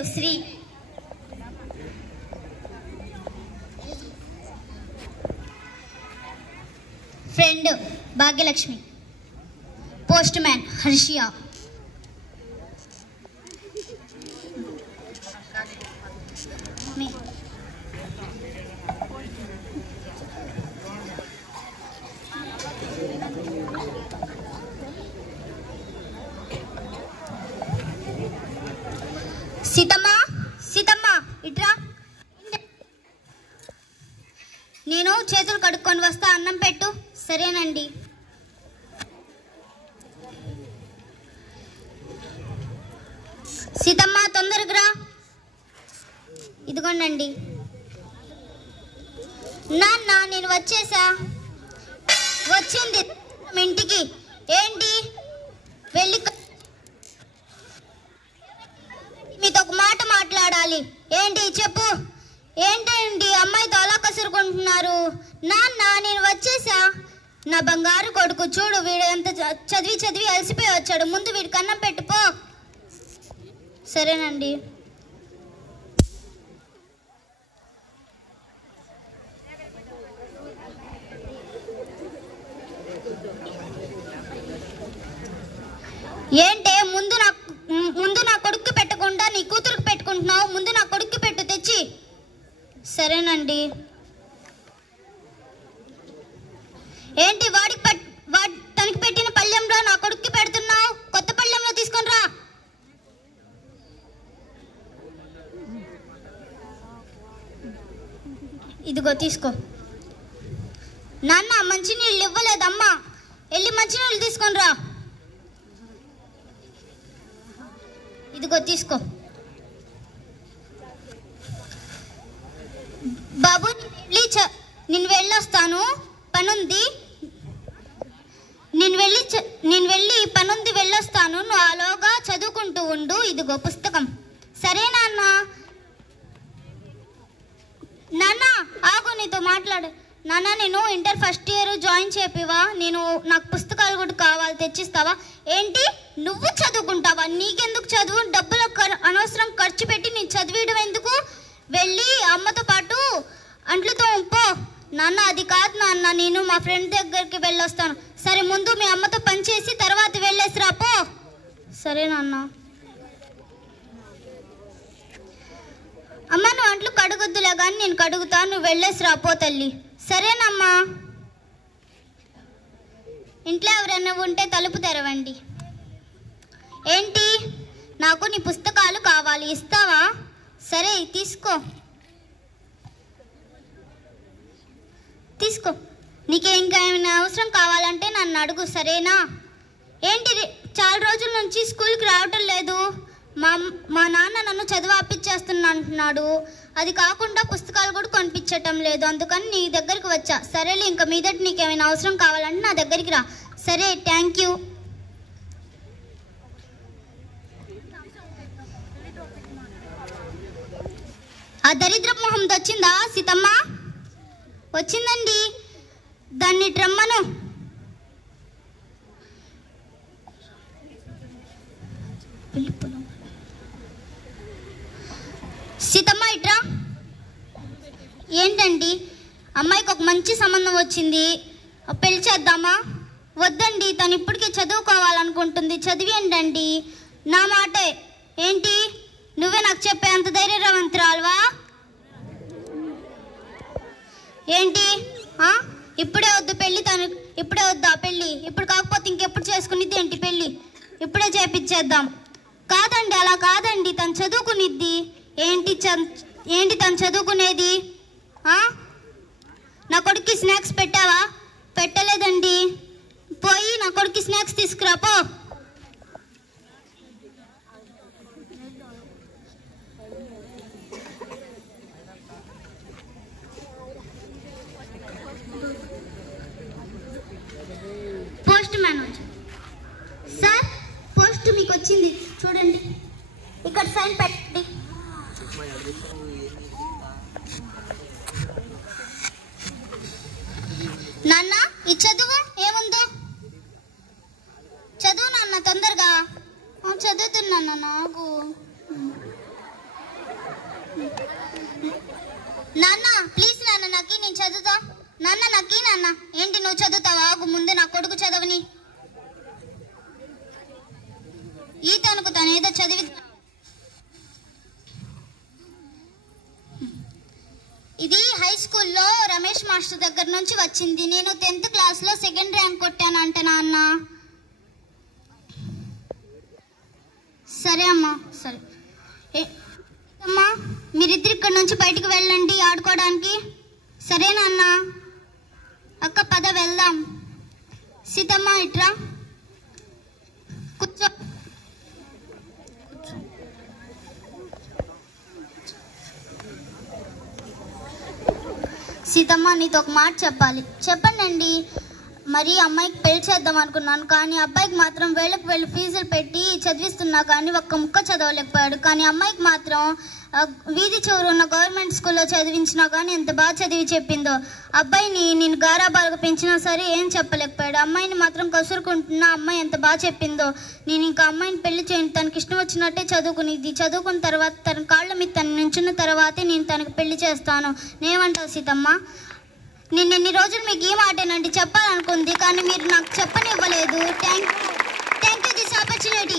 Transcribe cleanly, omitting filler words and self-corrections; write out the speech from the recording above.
పేరు Sri. Friend Bhagyalakshmi. Postman Harshiya. Seethamma, Seethamma ఇట్రా. నేను చేతులు కడుక్కొని వస్తా, అన్నం పెట్టు. సరేనండి. సీతమ్మ తొందరగా రా. ఇదిగోండి. నాన్న నేను వచ్చేసా. వచ్చింది ఇంటికి. ఏంటి వెళ్ళి మీతో ఒక మాట మాట్లాడాలి. ఏంటి చెప్పు. ఏంటండి అమ్మాయితో అలా కసురుకుంటున్నారు? నాన్న నేను వచ్చేసా. నా బంగారు కొడుకు చూడు, వీడు ఎంత చదివి చదివి అలసిపోయి వచ్చాడు. ముందు వీడికి అన్నం పెట్టుపో. సరేనండి. ఏంటే ముందు నా కొడుకు పెట్టకుండా నీ కూతురుకు పెట్టుకుంటున్నావు? ముందు నా కొడుకు పెట్టు తెచ్చి. సరేనండి. ఏంటి తనకి పెట్టిన పళ్ళెంలో నా కొడుక్కి పెడుతున్నావు? కొత్త పళ్ళెంలో తీసుకొని రా. ఇదిగో తీసుకో. నాన్న మంచినీళ్ళు ఇవ్వలేదమ్మా, వెళ్ళి మంచినీళ్ళు తీసుకొని రా. ఇదిగో తీసుకో. బాబు నేను వెళ్ళొస్తాను, పనుంది. నేను వెళ్ళి పనుంది వెళ్ళొస్తాను. నువ్వు ఆలోగా చదువుకుంటూ ఉండు. ఇదిగో పుస్తకం. సరే నాన్న. నాన్న ఆగు, నీతో మాట్లాడు. నాన్న నేను ఇంటర్ ఫస్ట్ ఇయర్ జాయిన్ చేపివా? నాకు పుస్తకాలు కూడా కావాలి, తెచ్చిస్తావా? ఏంటి నువ్వు చదువుకుంటావా? నీకెందుకు చదువు? డబ్బులు అనవసరం ఖర్చు పెట్టి నేను చదివేయడం ఎందుకు? వెళ్ళి అమ్మతో పాటు అంట్లతో పో. నాన్న అది కాదు నాన్న, నేను మా ఫ్రెండ్ దగ్గరికి వెళ్ళొస్తాను. సరే ముందు మీ అమ్మతో పని చేసి తర్వాత వెళ్ళేసి రా పో. సరే నాన్న. అమ్మ నువ్వు అంట్లు కడుగుద్దులే కానీ నేను కడుగుతాను, నువ్వు వెళ్ళేసి రా పో తల్లి. సరేనమ్మా. ఇంట్లో ఎవరైనా ఉంటే తలుపు తెరవండి. ఏంటి? నాకు నీ పుస్తకాలు కావాలి, ఇస్తావా? సరే తీసుకో. తీసుకో. నీకు ఇంకా ఏమైనా అవసరం కావాలంటే నన్ను అడుగు, సరేనా? ఏంటి చాలా రోజుల నుంచి స్కూల్కి రావటం లేదు? మా నాన్న నన్ను చదువు ఆపిచ్చేస్తున్నా అంటున్నాడు. అది కాకుండా పుస్తకాలు కూడా కొనిపించటం లేదు. అందుకని నీ దగ్గరికి వచ్చా. సరేలే, ఇంకా మీదట నీకేమైనా అవసరం కావాలంటే నా దగ్గరికి రా. సరే, థ్యాంక్ యూ. ఆ దరిద్ర మొహం వచ్చిందా సీతమ్మ? వచ్చిందండి. దాన్ని రమ్మను. సీతమ్మ ఇట్రా. ఏంటండి అమ్మాయికి ఒక మంచి సంబంధం వచ్చింది, పెళ్లి చేద్దామా? వద్దండి, తను ఇప్పటికే చదువుకోవాలనుకుంటుంది. చదివేంటండి, నా మాటే. ఏంటి నువ్వే నాకు చెప్పే అంత ధైర్యవంతురాలువా? ఏంటి ఇప్పుడే వద్దు పెళ్ళి, తను ఇప్పుడే వద్దా పెళ్ళి? ఇప్పుడు కాకపోతే ఇంకెప్పుడు చేసుకునిద్ది ఏంటి పెళ్ళి? ఇప్పుడే చేపించేద్దాం. కాదండి, అలా కాదండి, తను చదువుకునిద్ది. ఏంటి తను చదువుకునేది? నా కొడుక్కి స్నాక్స్ పెట్టావా? పెట్టలేదండి. పోయి నా కొడుక్కి స్నాక్స్ తీసుకురా పో. పోస్ట్ మ్యాన్ సార్, పోస్ట్ మీకు వచ్చింది చూడండి. ఇక్కడ సైన్ పెట్టండి. నాన్న ఈ చదువు ఏముందో చదువు నాన్న, తొందరగా. చదువుతున్నా నాకు. నాన్న ప్లీజ్ నాన్న నాకు నేను చదువుతా. నాన్న నాకు నాన్న. ఏంటి నువ్వు చదువుతావా? ఆగు ముందు నా కొడుకు చదవని. ఈత అనుకుతాను ఏదో చదివి. ఇది హై స్కూల్లో రమేష్ మాస్టర్ దగ్గర నుంచి వచ్చింది. నేను 10th క్లాస్లో 2nd ర్యాంక్ కొట్టానంట నాన్న. సరే అమ్మా సరే. అమ్మా మీరిద్దరు ఇక్కడ నుంచి బయటికి వెళ్ళండి ఆడుకోవడానికి. సరే నాన్న. అక్క పద వెళ్దాం. సీతమ్మ ఇట్రా కూర్చో. సీతమ్మ నీతో ఒక మాట చెప్పాలి. చెప్పండి. మరి అమ్మాయికి పెళ్లి చేద్దాం అనుకున్నాను, కానీ అబ్బాయికి మాత్రం వేళ్ళకి వెళ్ళి ఫీజులు పెట్టి చదివిస్తున్నా కానీ ఒక్క ముక్క చదవలేకపోయాడు. కానీ అమ్మాయికి మాత్రం వీధి చివరు ఉన్న గవర్నమెంట్ స్కూల్లో చదివించినా కానీ ఎంత బాగా చదివి చెప్పిందో. అబ్బాయిని నేను గారాబాలుగా పెంచినా సరే ఏం చెప్పలేకపోయాడు. అమ్మాయిని మాత్రం కసురుకుంటున్నా అమ్మాయి ఎంత బాగా చెప్పిందో. నేను ఇంకా అమ్మాయిని పెళ్లి చేయను, తనకి ఇష్టం వచ్చినట్టే చదువుకునేది. చదువుకున్న తర్వాత తన కాళ్ళ మీద తను నించున్న తర్వాతే నేను తనకు పెళ్లి చేస్తాను. నేనేమంటావు సీతమ్మ? నేను ఎన్ని రోజులు మీకు ఈ మాటేనండి చెప్పాలనుకుంది, కానీ మీరు నాకు చెప్పనివ్వలేదు. Thank you this opportunity.